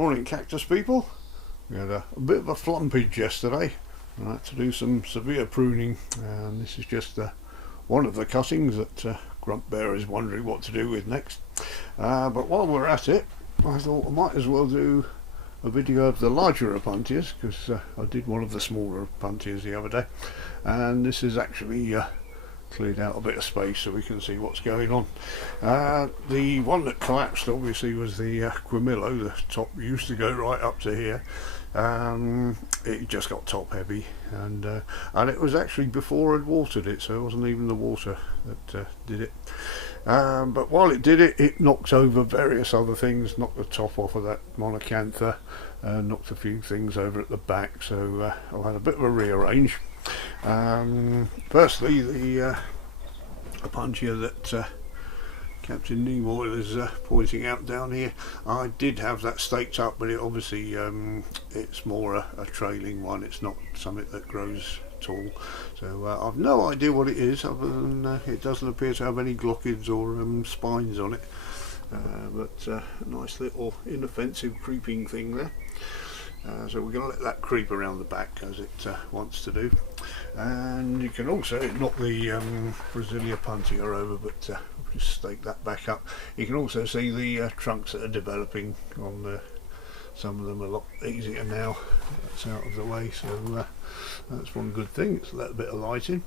Morning cactus people. We had a bit of a flumpage yesterday. I had to do some severe pruning, and this is just one of the cuttings that Grunt Bear is wondering what to do with next. But while we're at it, I thought I might as well do a video of the larger Opuntias, because I did one of the smaller Opuntias the other day, and this is actually cleared out a bit of space so we can see what's going on. The one that collapsed obviously was the Groomer. The top used to go right up to here. It just got top heavy, and it was actually before I'd watered it, so it wasn't even the water that did it. But while it did it, it knocked over various other things, knocked the top off of that monocantha, knocked a few things over at the back, so I had a bit of a rearrange. Firstly, the Opuntia that Captain Nemo is pointing out down here, I did have that staked up, but it obviously it's more a trailing one. It's not something that grows tall, so I've no idea what it is, other than it doesn't appear to have any glockids or spines on it, but a nice little inoffensive creeping thing there. So we're going to let that creep around the back as it wants to do, and you can also knock the Brasilia Opuntia over, but I'll just stake that back up. You can also see the trunks that are developing on some of them. A lot easier now that's out of the way, so that's one good thing. It's let a bit of light in.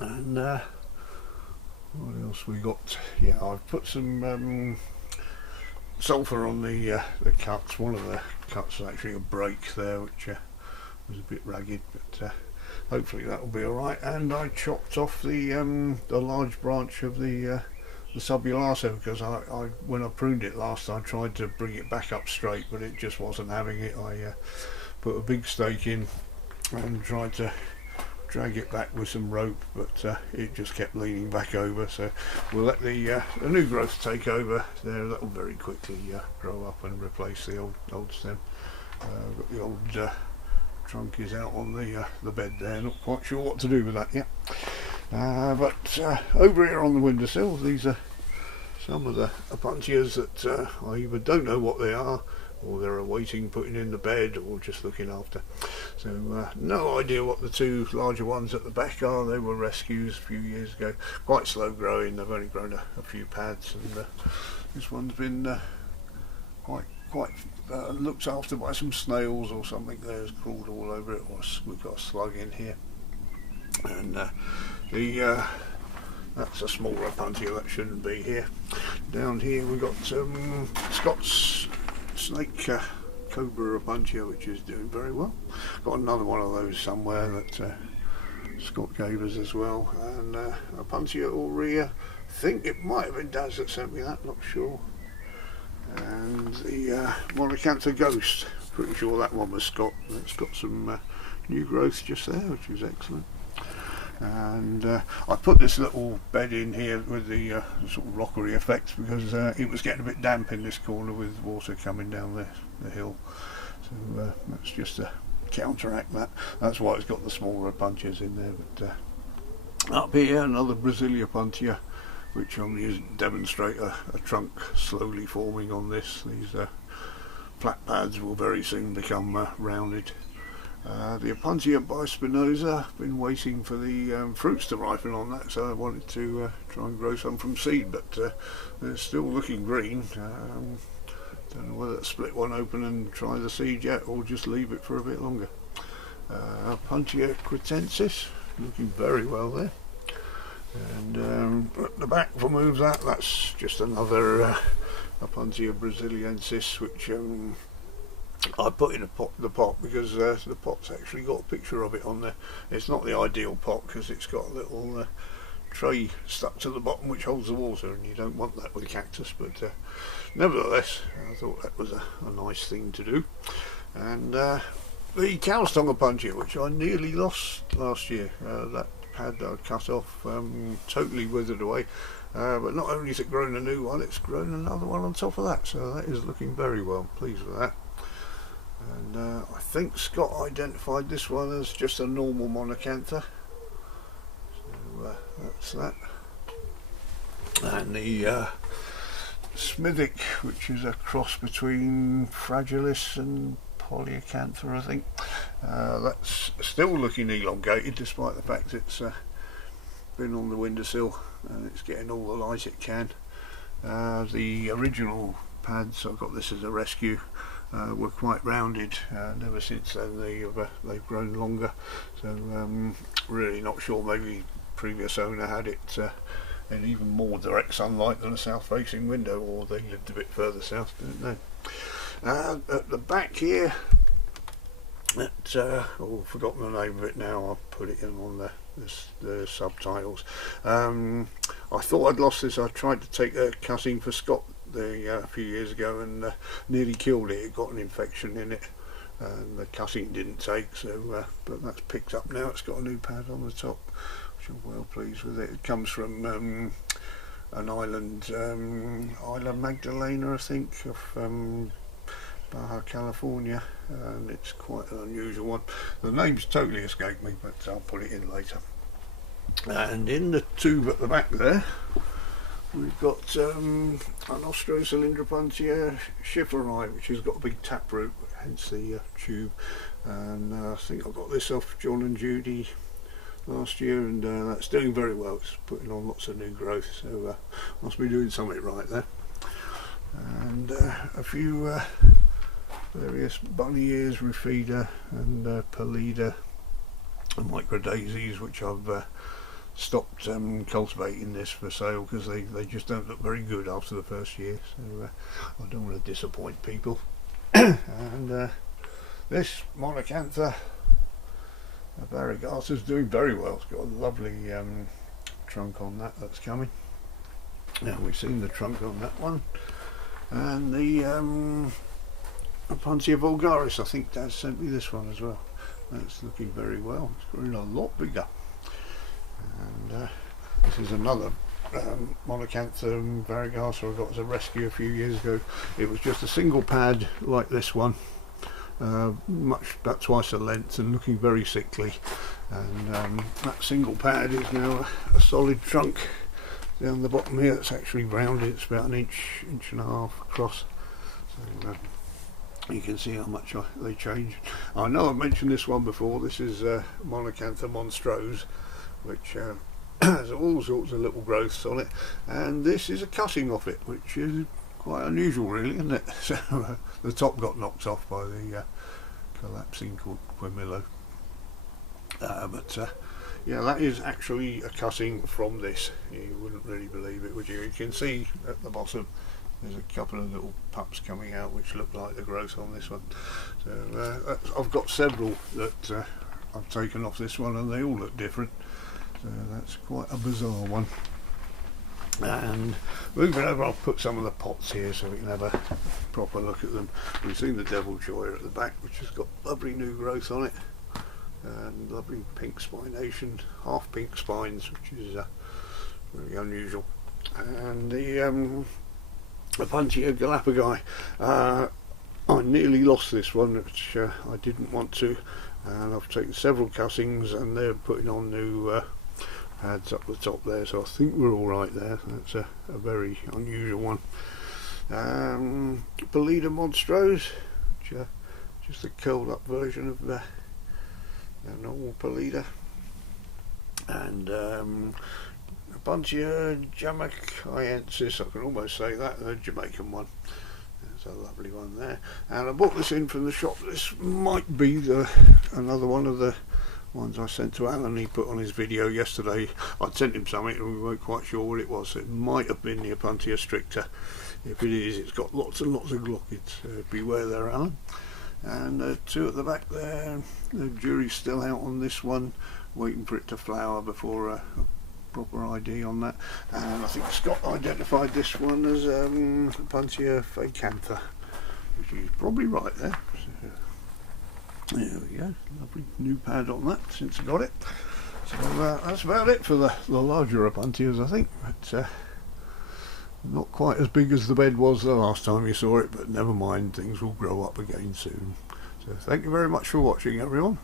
And what else we got? Yeah, I've put some sulphur on the cuts. One of the cuts is actually a break there, which was a bit ragged, but hopefully that will be alright. And I chopped off the large branch of the subulato, because I when I pruned it last, I tried to bring it back up straight, but it just wasn't having it. I put a big stake in and tried to drag it back with some rope, but it just kept leaning back over, so we'll let the new growth take over there. That will very quickly grow up and replace the old stem. But the old trunk is out on the bed there, not quite sure what to do with that yet. But over here on the windowsill, these are some of the Opuntias that I either don't know what they are, or they're awaiting putting in the bed, or just looking after. So no idea what the two larger ones at the back are. They were rescues a few years ago. Quite slow growing. They've only grown a few pads, and this one's been quite looked after by some snails or something. There's crawled all over it. We've got a slug in here, and that's a smaller Opuntia that shouldn't be here. Down here we've got Scott's snake cobra Opuntia, which is doing very well. Got another one of those somewhere that Scott gave us as well, and Opuntia aurea. I think it might have been Daz that sent me that, not sure. And the monocantha ghost, pretty sure that one was Scott. It's got some new growth just there, which is excellent. And I put this little bed in here with the sort of rockery effects, because it was getting a bit damp in this corner with water coming down the hill, so that's just to counteract that. That's why it's got the smaller Opuntias in there. But up here, another Brasilia Opuntia, which I'm using to demonstrate a trunk slowly forming on this. These flat pads will very soon become rounded. The Opuntia bispinosa, I've been waiting for the fruits to ripen on that, so I wanted to try and grow some from seed, but they're still looking green. Don't know whether to split one open and try the seed yet, or just leave it for a bit longer. Opuntia cretensis, looking very well there. And at the back, if I move that, that's just another Opuntia brasiliensis, which I put in the pot because the pot's actually got a picture of it on there. It's not the ideal pot because it's got a little tray stuck to the bottom which holds the water, and you don't want that with cactus, but nevertheless I thought that was a nice thing to do. And the cowstong Opuntia, which I nearly lost last year, that pad that I cut off totally withered away, but not only has it grown a new one, it's grown another one on top of that, so that is looking very well. Pleased with that. And I think Scott identified this one as just a normal monocantha, so that's that. And the Smithic, which is a cross between Fragilis and Polyacantha, I think. That's still looking elongated despite the fact it's been on the windowsill and it's getting all the light it can. The original pads, I got this as a rescue, were quite rounded, and ever since then they've grown longer, so really not sure, maybe previous owner had it in even more direct sunlight than a south facing window, or they lived a bit further south, don't know. At the back here, I've forgotten the name of it now, I'll put it in on the subtitles. I thought I'd lost this. I tried to take a cutting for Scott a few years ago and nearly killed it. It got an infection in it and the cutting didn't take, so but that's picked up now. It's got a new pad on the top, which I'm well pleased with. It comes from an island, Isla Magdalena, I think, of Baja California, and it's quite an unusual one. The name's totally escaped me, but I'll put it in later. And in the tube at the back there, we've got an Opuntia schifferii, which has got a big taproot, hence the tube. And I think I got this off John and Judy last year, and that's doing very well. It's putting on lots of new growth, so must be doing something right there. And a few various bunny ears, Rufida and Pallida and microdaisies, which I've stopped cultivating this for sale because they just don't look very good after the first year, so I don't want to disappoint people. And this Monacantha variegata is doing very well. It's got a lovely trunk on that's coming. Now we've seen the trunk on that one, and the Opuntia vulgaris, I think Dad sent me this one as well. That's looking very well. It's growing a lot bigger. And this is another Monacantha variegata I got as a rescue a few years ago. It was just a single pad like this one, about twice the length and looking very sickly. And that single pad is now a solid trunk down the bottom here. It's actually rounded. It's about an inch and a half across. So you can see how much they changed. I know I've mentioned this one before. This is Monacantha monstrose, which has all sorts of little growths on it, and this is a cutting off it, which is quite unusual really, isn't it? So the top got knocked off by the collapsing Quimillo, but yeah, that is actually a cutting from this. You wouldn't really believe it, would you? You can see at the bottom there's a couple of little pups coming out which look like the growth on this one. So I've got several that I've taken off this one, and they all look different. So that's quite a bizarre one. And moving over, I'll put some of the pots here so we can have a proper look at them. We've seen the Devil Joy at the back, which has got lovely new growth on it, and lovely pink spination, half pink spines, which is very unusual. And the Opuntia galapagos, I nearly lost this one, which I didn't want to, and I've taken several cuttings and they're putting on new pads up the top there, so I think we're all right there. That's a very unusual one. Pallida monstrose, which just a curled up version of the normal Pallida. And Opuntia jamaicensis, I can almost say that, the Jamaican one. There's a lovely one there. And I bought this in from the shop. This might be another one of the ones I sent to Alan. He put on his video yesterday. I'd sent him something and we weren't quite sure what it was. It might have been the Opuntia stricta. If it is, it's got lots and lots of glochids. Beware there, Alan. And two at the back there. The jury's still out on this one, waiting for it to flower before a proper ID on that. And I think Scott identified this one as Opuntia facantha, which is probably right there. So, there we go, lovely new pad on that since I got it. So that's about it for the larger Opuntias, I think. But not quite as big as the bed was the last time you saw it, but never mind, things will grow up again soon. So thank you very much for watching, everyone.